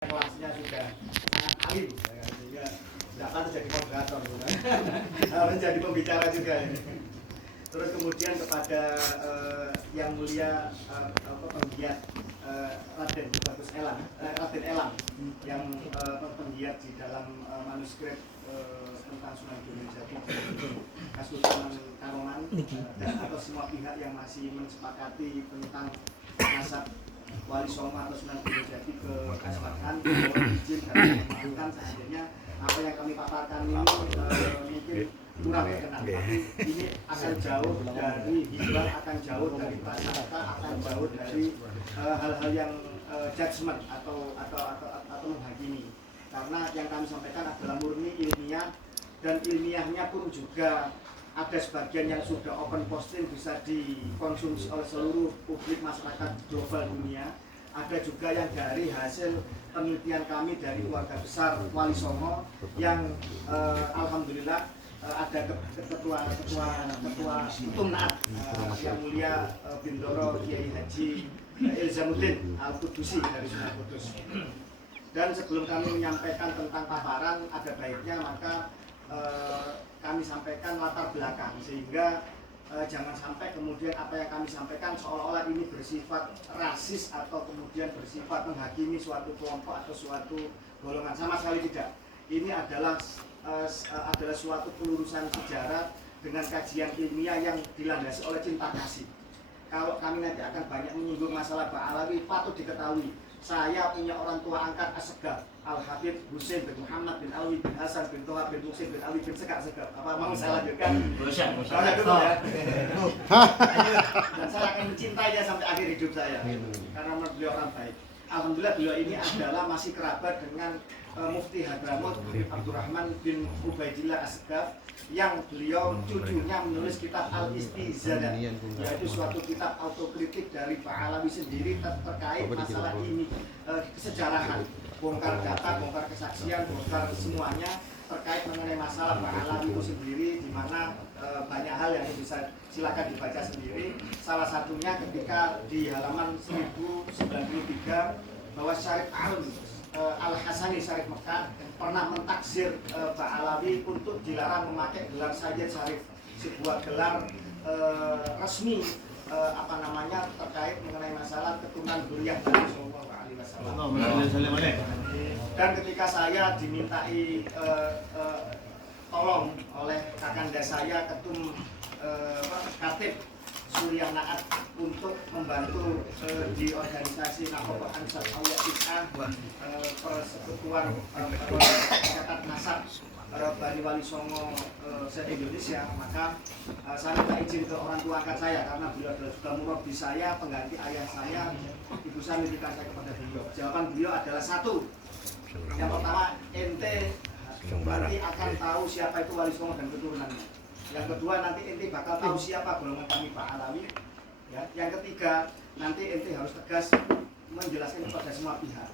kelasnya sudah sangat alim, sehingga tidak patut jadi moderator, harus jadi pembicara juga. Terus kemudian kepada yang mulia penggiat Raden Bagus Elang, Raden Elang yang penggiat di dalam manuskrip tentang Sunan Gunung Jati, Kesultanan Kanoman, atau semua pihak yang masih mensepakati tentang nasab Wali Songo atau Sunan Gunung Jati ke Kasawakan, mohon izin kami memaafkan seandainya apa yang kami paparkan ini mungkin kurang berkenan, tapi ini akan jauh dari hibah, akan jauh dari prasangka, akan jauh dari hal-hal yang judgement atau menghakimi. Karena yang kami sampaikan adalah murni ilmiah, dan ilmiahnya pun juga ada sebagian yang sudah open posting bisa dikonsumsi oleh seluruh publik masyarakat global dunia. Ada juga yang dari hasil penelitian kami dari keluarga besar Wali Songo yang alhamdulillah ada ketua Naat yang mulia Bintoro Kiai Haji Ilzamuddin Al-Qudusi dari Sunan Kudus. Dan sebelum kami menyampaikan tentang paparan, ada baiknya maka kami sampaikan latar belakang, sehingga jangan sampai kemudian apa yang kami sampaikan seolah-olah ini bersifat rasis atau kemudian bersifat menghakimi suatu kelompok atau suatu golongan. Sama sekali tidak. Ini adalah suatu pelurusan sejarah dengan kajian ilmiah yang dilandasi oleh cinta kasih. Kalau kami nanti akan banyak menyinggung masalah Ba'alawi, patut diketahui saya punya orang tua angkat As-Segaf, Al-Habib Husain bin Muhammad bin Alwi bin Hasan bin Toha bin Muhsin bin Alwi bin Segaf. Apa mau saya lanjutkan? Saya dulu ya. Dan saya akan mencintainya sampai akhir hidup saya, karena menurut beliau orang baik. Alhamdulillah beliau ini adalah masih kerabat dengan Mufti Hadramut Abdurrahman bin Ubaidillah As-Segaf, yang beliau cucunya menulis kitab Al-Istizadah, yaitu suatu kitab autokritik dari Ba'alawi sendiri terkait masalah ini, kesejarahan, bongkar data, bongkar kesaksian, bongkar semuanya terkait mengenai masalah Ba'alawi itu sendiri, di mana banyak hal yang bisa silakan dibaca sendiri. Salah satunya ketika di halaman 1093 bahwa Syarif Al-Hasani Syarif Mekah pernah mentaksir Ba'alawi untuk dilarang memakai gelar Sayyid Syarif, sebuah gelar resmi terkait mengenai masalah keturunan dzurriyyah Nabi Sallallahu Alaihi Wasallam. Dan ketika saya dimintai tolong oleh kakanda saya, ketum Katib Surya Naat, untuk membantu di organisasi Nahdlatul Ansar Aulia Bid'ah, persekutuan catat nasab Bani Wali Songo se-Indonesia, maka saya minta izin ke orang tua angkat saya, karena beliau adalah juga murabbi saya, pengganti ayah saya. Ibu saya memberikan saya kepada beliau. Jawaban beliau adalah satu. Yang pertama, ente nanti akan tahu siapa itu Wali Songo dan keturunannya. Yang kedua, nanti ente bakal tahu siapa golongan kami Ba'alawi. Ya. Yang ketiga, nanti ente harus tegas menjelaskan kepada semua pihak.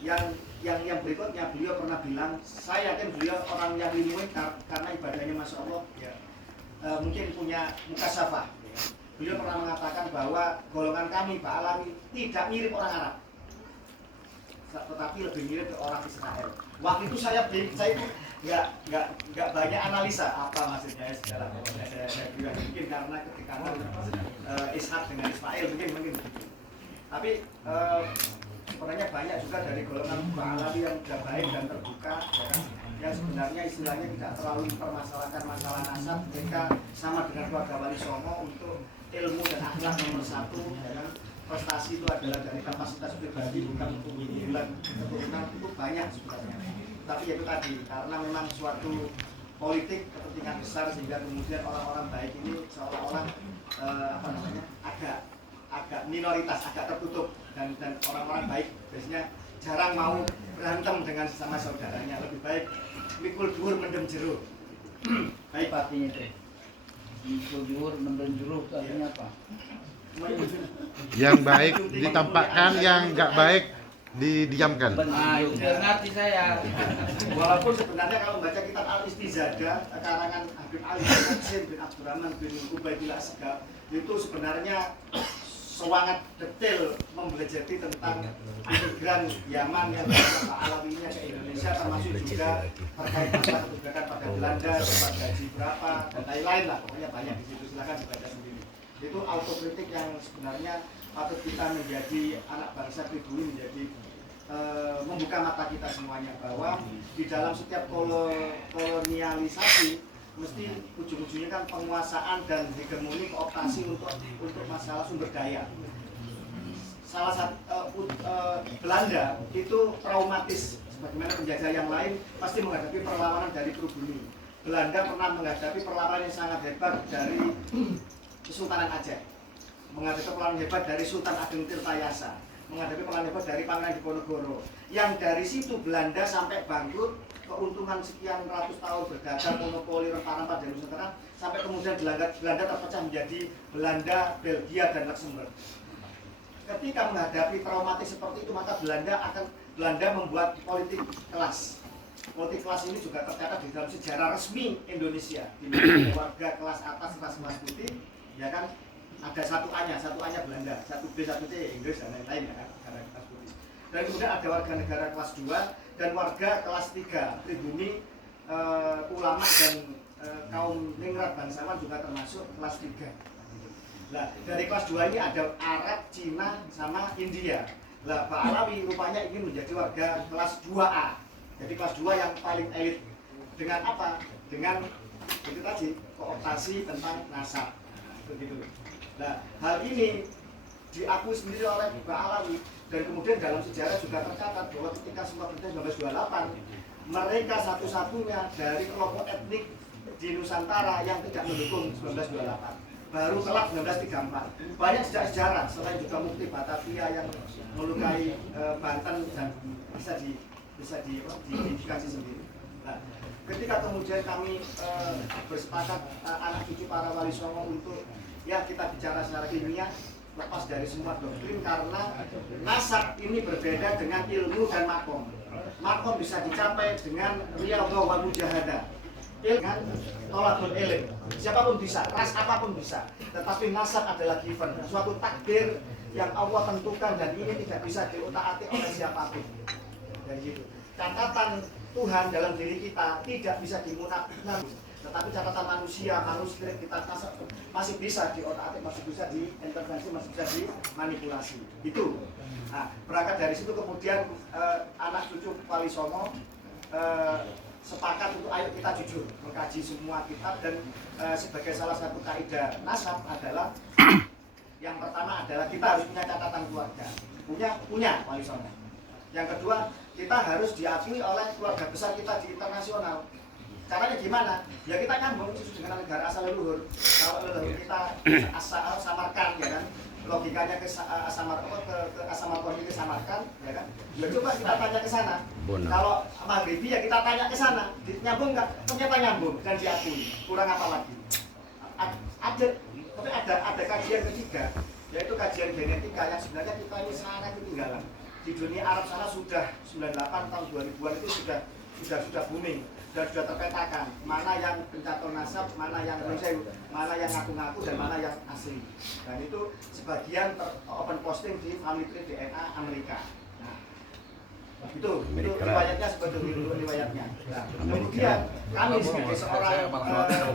Yang berikutnya, beliau pernah bilang, saya yakin beliau orang yang ilmuwan karena ibadahnya Masya Allah, ya, mungkin punya mukasafah. Ya. Beliau pernah mengatakan bahwa golongan kami Ba'alawi tidak mirip orang Arab, tetapi lebih mirip ke orang Israel. Waktu itu saya nggak banyak analisa apa maksudnya segala macamnya. Saya juga mungkin karena ketika Ishak dengan Ismail mungkin begitu. Tapi sebenarnya banyak juga dari golongan Ba'alawi yang sudah baik dan terbuka, ya, yang sebenarnya istilahnya tidak terlalu mempermasalahkan masalah nasab. Mereka sama dengan keluarga Wali Songo untuk ilmu dan akhlak nomor satu, ya. Prestasi itu adalah dari kapasitas pribadi, bukan untuk keunggulan keturunan. Itu banyak sebenarnya. Tapi itu tadi, karena memang suatu politik kepentingan besar, sehingga kemudian orang-orang baik ini seolah-olah agak minoritas, agak tertutup, dan orang-orang baik biasanya jarang mau berantem dengan sesama saudaranya. Lebih baik mikul dhuwur mendem jero. Baik artinya itu. Mikul dhuwur mendem jero artinya apa? Yang baik ditampakkan, yang nggak baik didiamkan. Nah, itu ngerti saya. Walaupun sebenarnya kalau membaca kitab Al-Istizadah karangan Habib Ali bin Abdurrahman bin Ubaidillah As-Segaf, itu sebenarnya sangat detail membelajari tentang imigran Yaman yang datang alaminya ke Indonesia, termasuk juga terkait masalah kebijakan pada Belanda, gaji berapa dan lain-lain lah, pokoknya banyak di situ, silakan dibaca sendiri. Itu autokritik yang sebenarnya patut kita menjadi anak bangsa pribumi, menjadi membuka mata kita semuanya bahwa di dalam setiap kolonialisasi mesti ujung-ujungnya kan penguasaan dan hegemoni kooptasi untuk masalah sumber daya. Salah satu Belanda itu traumatis, sebagaimana penjajah yang lain pasti menghadapi perlawanan dari pribumi. Belanda pernah menghadapi perlawanan yang sangat hebat dari Kesultanan Aceh, menghadapi perlawanan hebat dari Sultan Ageng Tirtayasa, menghadapi perlawanan hebat dari Pangeran Diponegoro. Yang dari situ Belanda sampai bangkrut, keuntungan sekian ratus tahun berdagang, monopoli rempah-rempah dan Nusantara, sampai kemudian Belanda terpecah menjadi Belanda, Belgia, dan Luxembourg. Ketika menghadapi traumatis seperti itu, maka Belanda membuat politik kelas. Politik kelas ini juga tercatat di dalam sejarah resmi Indonesia, di mana warga kelas atas, kelas putih, ya kan, ada satu A-nya Belanda, satu B, satu C Inggris dan lain-lain, ya kan, negara kelas putih. Dan kemudian ada warga negara kelas 2 dan warga kelas 3, pribumi, ulama dan kaum ningrat bangsawan juga termasuk kelas 3. Nah, dari kelas 2 ini ada Arab, Cina, sama India. Nah, Pak Alawi rupanya ingin menjadi warga kelas 2A. Jadi kelas 2 yang paling elit. Dengan apa? Dengan itu tadi, kooptasi tentang nasab. Begitu. Nah, hal ini diakui sendiri oleh Pak Alawi, dan kemudian dalam sejarah juga tercatat bahwa ketika semua berdiri 1928, mereka satu-satunya dari kelompok etnik di Nusantara yang tidak mendukung 1928. Baru kelak 1934. Banyak sejarah selain juga Mukti Batavia yang melukai Banten dan bisa diidentifikasi sendiri. Nah, ketika kemudian kami bersepakat anak cucu para wali songo untuk ya kita bicara secara ilmiah, lepas dari semua doktrin, karena nasab ini berbeda dengan ilmu dan makom. Makom bisa dicapai dengan riyadhah wal mujahadah, dengan tolakul ilm. Siapapun bisa, ras apapun bisa. Tetapi nasab adalah given, suatu takdir yang Allah tentukan, dan ini tidak bisa diutak-atik oleh siapapun. Dari situ, catatan Tuhan dalam diri kita tidak bisa dimunafik. Tetapi catatan manusia kita masih bisa diotak-atik, masih bisa diintervensi, masih bisa dimanipulasi. Itu. Nah, berangkat dari situ kemudian anak cucu Wali Songo sepakat untuk ayo kita jujur mengkaji semua kitab, dan sebagai salah satu kaidah nasab adalah yang pertama adalah kita harus punya catatan keluarga, punya Wali Songo. Yang kedua, kita harus diakui oleh keluarga besar kita di internasional. Caranya gimana? Ya kita nyambung dengan negara asal leluhur. Kalau leluhur kita samarkan, ya kan, logikanya ke Asamarkand, ke Samarkand, ya kan. Ya coba kita tanya ke sana. Kalau Maghribi ya kita tanya ke sana. Nyambung nggak? Ternyata nyambung dan diakui. Kurang apa lagi? Tapi ada kajian ketiga, yaitu kajian genetika yang sebenarnya kita ini sangat ketinggalan. Di dunia Arab sana sudah 98 tahun 2000-an itu sudah booming dan sudah terpetakan mana yang pencatol nasab, mana yang ngaku-ngaku, dan mana yang asli. Dan itu sebagian open posting di Family Tree DNA Amerika. Nah, itu riwayatnya sebetulnya riwayatnya. Nah, kemudian kami sebagai seorang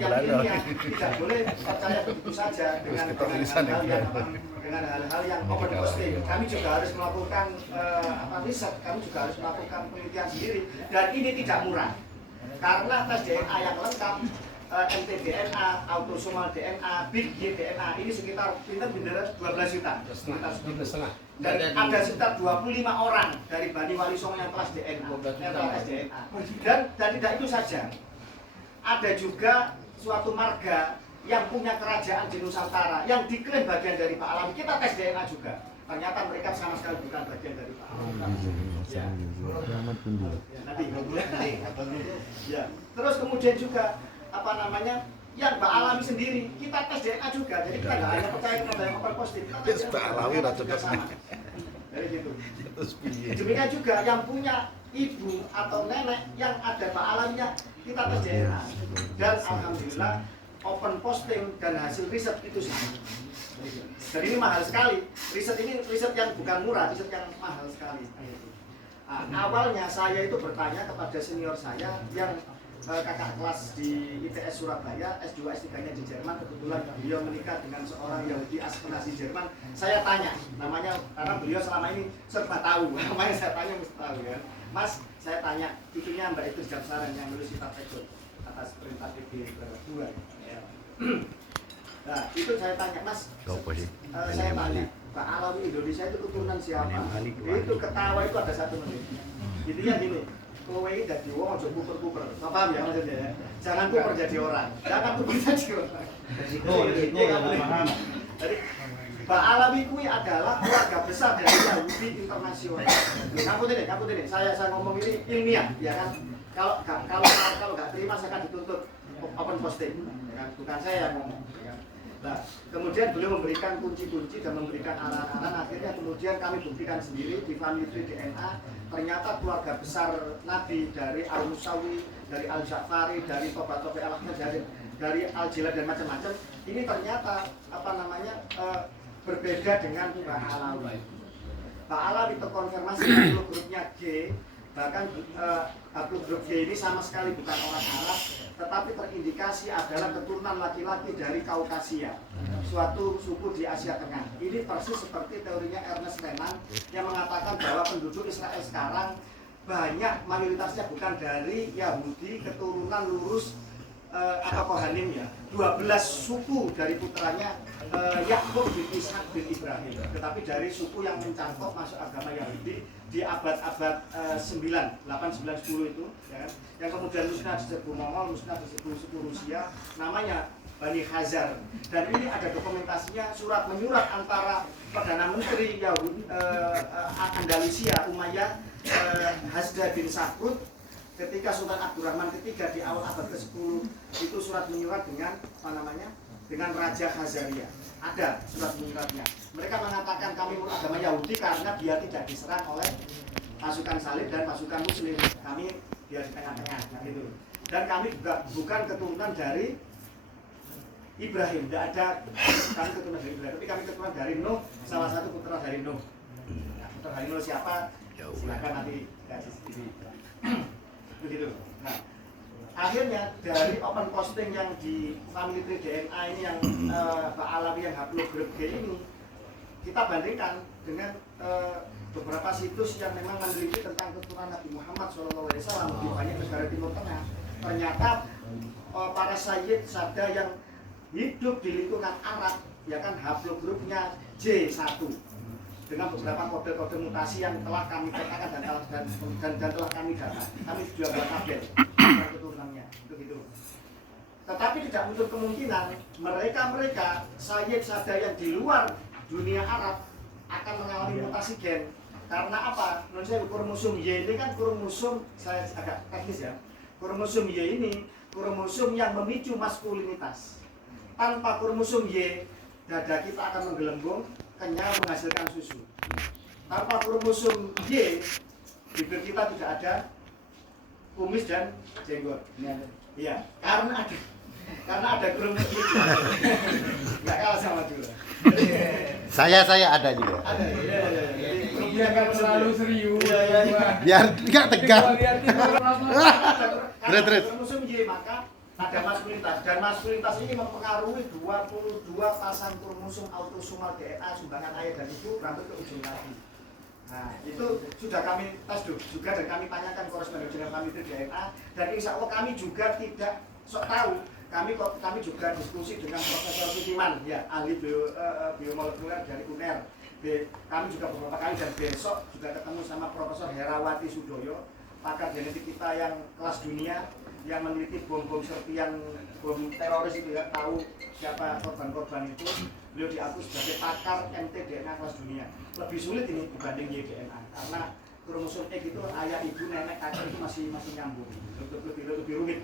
yang ilmiah tidak boleh percaya begitu saja dengan hal-hal yang open posting. Kami juga harus melakukan riset, kami juga harus melakukan penelitian sendiri, dan ini tidak murah. Karena tes DNA yang lengkap, mtDNA, autosomal DNA, big DNA ini sekitar 12 juta, sekitar 12,5. Dan ada sekitar 25 orang dari Bani Wali Songo yang kelas DNA, tes DNA. Dan tidak itu saja, ada juga suatu marga yang punya kerajaan di Nusantara yang diklaim bagian dari Pak Alawi. Kita tes DNA juga, ternyata mereka sama sekali bukan bagian dari Pak Alawi. Ya. Ya. Terus kemudian juga yang Pak Alawi sendiri kita tes DNA juga, jadi kita nggak hanya percaya kepada yang open posting, kita tes Pak Alawi sama. Dari situ. Demikian juga yang punya ibu atau nenek yang ada Pak Alawinya, kita tes DNA, dan alhamdulillah open posting dan hasil riset itu sama. Dan ini mahal sekali. Riset ini riset yang bukan murah, riset yang mahal sekali. Awalnya saya itu bertanya kepada senior saya yang kakak kelas di ITS Surabaya, S2 S3-nya di Jerman. Kebetulan beliau menikah dengan seorang Yahudi Askenazi Jerman. Saya tanya, namanya karena beliau selama ini serba tahu, namanya saya tanya mesti tahu ya. Mas, saya tanya, cucunya Mbak Idris Gamsaran yang lulus kitab ekot atas perintah PB 2. Ya. Nah, itu saya tanya, Mas, saya tanya, Pak Alawi Indonesia itu keturunan siapa? Itu ketawa itu ada 1 menit. Intinya gini, kowe ini jadi wong aja kuper-kuper. Paham ya maksudnya ya? Jangan kuper jadi orang. Jangan kuper jadi orang. Paham. Jadi Pak Alawi kui adalah keluarga besar dari Yahudi internasional. Kamu ini, saya ngomong ini ilmiah, ya kan? Kalau nggak terima saya akan dituntut open posting, ya kan? Bukan saya yang ngomong. Ya kan? Nah, kemudian beliau memberikan kunci-kunci dan memberikan arahan-arahan. Akhirnya kemudian kami buktikan sendiri di Family Tree DNA. Ternyata keluarga besar Nabi dari Al-Musawi, dari Al-Ja'fari, dari Toba-Toba Al-Ahmad, dari Al-Jilad dan macam-macam. Ini ternyata berbeda dengan Pak Alawi. Pak Alawi terkonfirmasi haplogrup grupnya G, bahkan haplogrup grup G ini sama sekali bukan orang Arab, tetapi terindikasi adalah keturunan laki-laki dari Kaukasia, suatu suku di Asia Tengah. Ini persis seperti teorinya Ernest Renan yang mengatakan bahwa penduduk Israel sekarang banyak mayoritasnya bukan dari Yahudi, keturunan lurus atau Kohanim ya. 12 suku dari putranya Yakub bin Ishak bin Ibrahim, tetapi dari suku yang mencangkok masuk agama Yahudi di abad-abad 9, 8, 9, 10 itu ya, yang kemudian musnah di serbu Mongol, musnah di serbu suku Rusia, namanya Bani Khazar. Dan ini ada dokumentasinya, surat menyurat antara Perdana Menteri Yahudi Andalusia Umayyah Hasda bin Sakud ketika Sultan Abdurrahman III di awal abad ke-10 itu surat menyurat dengan dengan Raja Khazaria. Ada surat menyuratnya. Mereka mengatakan kami agama Yahudi karena dia tidak diserang oleh pasukan Salib dan pasukan Muslim. Kami dia di tengah-tengah, gitu. Dan kami juga bukan keturunan dari Ibrahim. Tidak ada kami keturunan dari Ibrahim, tapi kami keturunan dari Nuh, salah satu putra dari Nuh. Nah, putra dari Nuh siapa? Silakan nanti kasih sendiri. Begitu. Nah, akhirnya dari open posting yang di Family Tree DNA ini yang Pak Alawi yang haplogrup G ini, kita bandingkan dengan beberapa situs yang memang meneliti tentang keturunan Nabi Muhammad SAW di banyak negara Timur Tengah. Ternyata para sayyid sada yang hidup di lingkungan Arab, ya kan haplogrupnya J1 dengan beberapa kode-kode mutasi yang telah kami petakan dan telah kami data. Kami juga buat tabel keturunannya, begitu. Tetapi tidak menutup kemungkinan mereka sayyid sada yang di luar dunia Arab akan mengalami mutasi gen. Karena apa? Menurut saya kromosom Y ini kan kromosom, saya agak teknis ya. Kromosom Y ini kromosom yang memicu maskulinitas. Tanpa kromosom Y, dada kita akan menggelembung, kenyal menghasilkan susu. Tanpa kromosom Y, bibir kita tidak ada kumis dan jenggot. Iya, karena ada kromosom Y. Nggak kalah sama juga. Saya ada juga. Ada. Iya kan selalu serius. Biar nggak tegang. Terus. Kromosom Y maka ada maskulinitas, dan maskulinitas ini mempengaruhi 22 pasang kromosom autosomal DNA sumbangan ayah dan ibu berambut ke ujung kaki. Nah, itu sudah kami tes juga dan kami tanyakan koresponden dengan Family Tree DNA, dan insya Allah kami juga tidak sok tahu. Kami juga diskusi dengan Profesor Sitiman, ya ahli biomolekuler dari UNER. Kami juga beberapa kali dan besok juga ketemu sama Profesor Herawati Sudoyo, pakar genetik kita yang kelas dunia, yang meneliti bom-bom serpian, bom teroris itu ya, tahu siapa korban-korban itu. Beliau diakui sebagai pakar mtDNA kelas dunia. Lebih sulit ini dibanding YDNA karena kromosom X itu ayah, ibu, nenek, kakek itu masih nyambung, lebih rumit.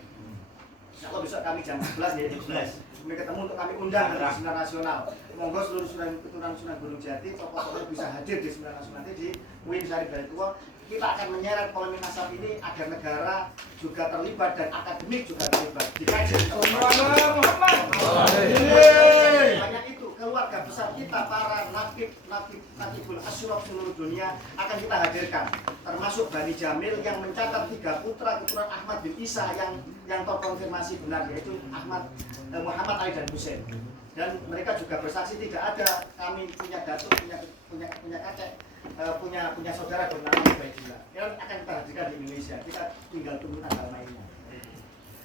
Insya Allah besok kami jam 11 ya, 11. Kemudian ketemu untuk kami undang di seminar nasional. Monggo seluruh keturunan Sunan Gunung Jati, tokoh-tokoh bisa hadir di seminar nasional nanti di UIN Syarif Hidayatullah. Kita akan menyeret polemik nasab ini agar negara juga terlibat dan akademik juga terlibat. Hanya itu, keluarga besar kita, para nakibul asyraf seluruh dunia akan kita hadirkan, termasuk Bani Jamil yang mencatat 3 putra keturunan Ahmad bin Isa yang terkonfirmasi benar, yaitu Muhammad, Ali dan Husain. Dan mereka juga bersaksi tidak ada kami punya datuk, punya kakek, punya saudara bernama Ubaidillah. Yang akan kita hadirkan di Indonesia. Kita tinggal tunggu tanggal mainnya.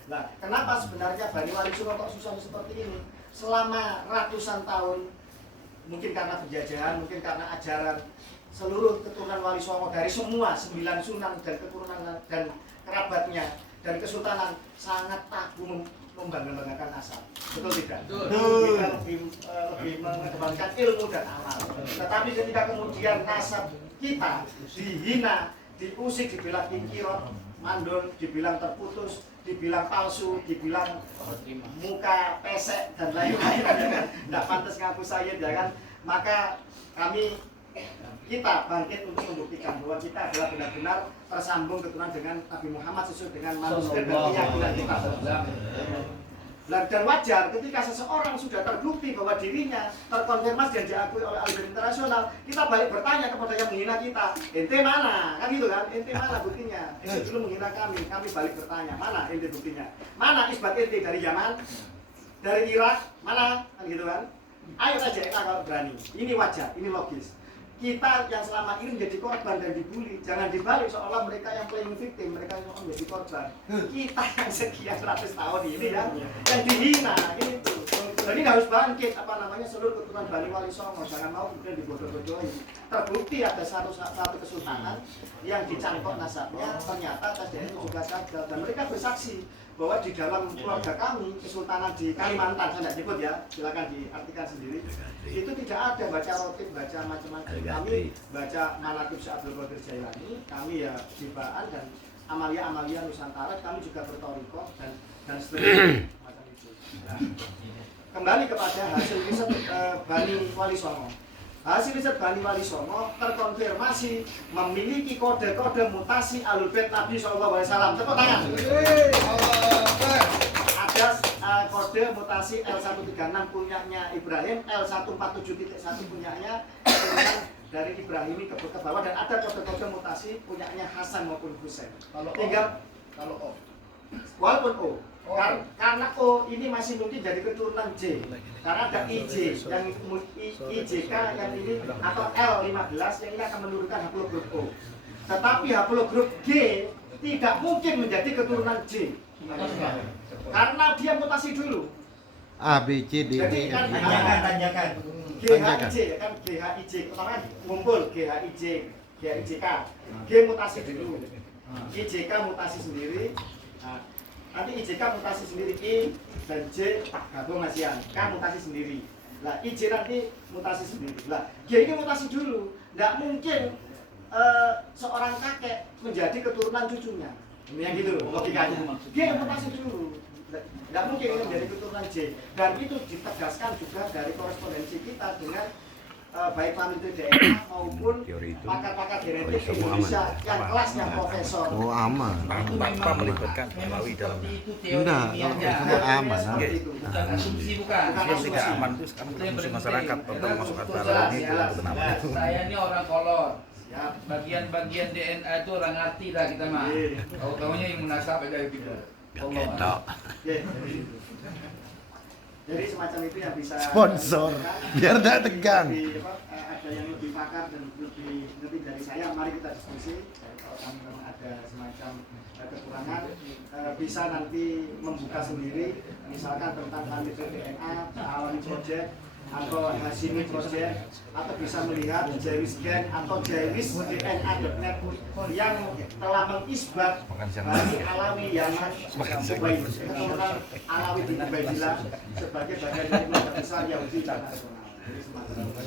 Nah, kenapa sebenarnya Bani Wali Songo kok susah seperti ini? Selama ratusan tahun, mungkin karena penjajahan, mungkin karena ajaran, seluruh keturunan Wali Songo dari semua 9 sunan dan keturunan dan kerabatnya dan kesultanan sangat tabu membanggakan nasab. Betul tidak? Betul. Kita lebih mengedepankan ilmu dan amal. Tetapi ketika kemudian nasab kita dihina, diusik, dibilang ingkirot, mandul, dibilang terputus, dibilang palsu, dibilang muka pesek dan lain-lain, tidak pantas ngaku saya, ya kan? Maka kita bangkit untuk membuktikan bahwa kita adalah benar-benar tersambung keturunan dengan Nabi Muhammad sesuai dengan manusia dan keyakinan kita. Dan wajar ketika seseorang sudah terbukti bahwa dirinya terkonfirmasi dan diakui oleh ahli internasional, kita balik bertanya kepada yang menghina kita, ente mana? Kan gitu kan? Ente mana buktinya? Ente dulu menghina kami balik bertanya, mana ente buktinya? Mana isbat ente dari Yaman? Dari Irak? Mana? Kan gitu kan? Ayo saja kita kalau berani. Ini wajar, ini logis. Kita yang selama ini menjadi korban dan dibully, jangan dibalik seolah mereka yang playing victim, mereka yang menjadi korban. Kita yang sekian ratus tahun ini yang dihina, itu. Jadi harus bangkit, seluruh keturunan Bani Wali Songo, jangan mau kemudian dibodoh-bodohi. Terbukti ada satu kesultanan yang dicangkok nasabnya, ternyata atas itu juga gagal. Dan mereka bersaksi bahwa di dalam keluarga kami, kesultanan di Kalimantan, saya tidak nyebut ya, silakan diartikan sendiri, itu tidak ada baca rotib, baca macam-macam. Kami baca Manaqib Syekh Abdul Qadir Jailani, kami ya Jibaan dan Amalia Nusantara, kami juga bertorikoh dan seterusnya macam itu. Nah, kembali kepada hasil riset Bani Wali Songo. Hasil riset Bani Wali Songo terkonfirmasi memiliki kode-kode mutasi Ahlul Bait Nabi SAW. Tepuk tangan. Ada kode mutasi L136 punyanya Ibrahim, L147.1 punyanya dari Ibrahimi ke bawah, dan ada kode-kode mutasi punyanya Hasan maupun Husain. Kalau O. Walaupun O. Karena O ini masih mungkin jadi keturunan J, karena ada IJ yang IJK yang ini atau L15 yang ini akan menurunkan haplogrup O. Tetapi haplogrup G tidak mungkin menjadi keturunan J, karena dia mutasi dulu. A, B, C, D, E, F, G. Tanyakan. GHIJ kan GHIJ, pertama ngumpul GHIJ, GHIJK. G mutasi dulu. IJK mutasi sendiri. Nanti IJK mutasi sendiri, I dan J gabung masian, K mutasi sendiri. Lah IJ nanti mutasi sendiri. Lah G ini mutasi dulu. Nggak mungkin seorang kakek menjadi keturunan cucunya. Ini yang gitu logikanya. G mutasi dulu. Nggak mungkin ini menjadi keturunan J. Dan itu ditegaskan juga dari korespondensi kita dengan baik peneliti DNA maupun pakar-pakar genetik Indonesia yang kelasnya profesor. Oh, aman. Bapak melibatkan Malawi dalam Enggak, kalau aman. Bukan asumsi, bukan. yang tidak aman itu sekarang konsumsi masyarakat untuk memasukkan barang ini kenapa? Saya ini orang kolor. Bagian-bagian DNA itu orang ngerti lah kita mah. Tahu-tahunya yang munasab kayak gitu. Allah. Jadi semacam itu yang bisa Sponsor, biar tidak tegang. Ada yang lebih pakar dan lebih ngerti dari saya, mari kita diskusi. Kalau kami memang ada semacam kekurangan, bisa nanti membuka sendiri, misalkan tentang penelitian DNA, Awali Project, atau Hashimi Project, atau bisa melihat Jawisgen atau jawisdna.net yang telah mengisbat Bani Alawi Yaman keturunan Alawi bin Ubaidillah sebagai bagian dari keluarga besar Yahudi internasional. Jadi semacam itu.